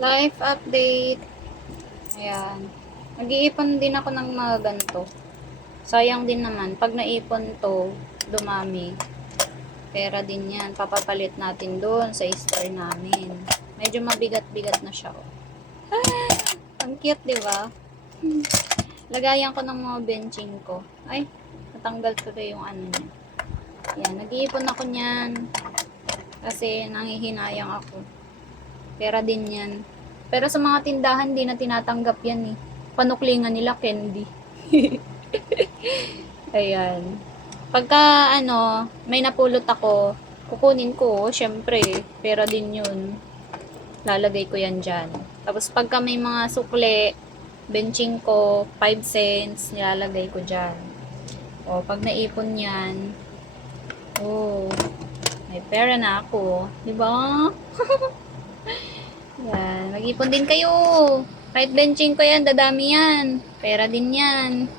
Life update. Ayan. Nag-iipon din ako ng mga ganito. Sayang din naman. Pag naipon to, dumami. Pera din yan. Papapalit natin doon sa store namin. Medyo mabigat-bigat na siya. Oh. Ang cute, di ba? Lagayan ko ng mga benching ko. Ay, natanggal ko na yung ano niya. Ayan, nag-iipon ako niyan. Kasi nangihinayang ako. Pera din yan. Pero sa mga tindahan, di na tinatanggap yan eh. Panuklingan nila, candy. Ayan. Pagka, may napulot ako, kukunin ko, syempre, pera din yun. Lalagay ko yan dyan. Tapos, pagka may mga sukle, benching ko, 5 cents, nilalagay ko dyan. O, pag naipon yan, may pera na ako. Diba? Yan. Mag-ipon din kayo. Kahit benching ko yan, dadami yan. Pera din yan.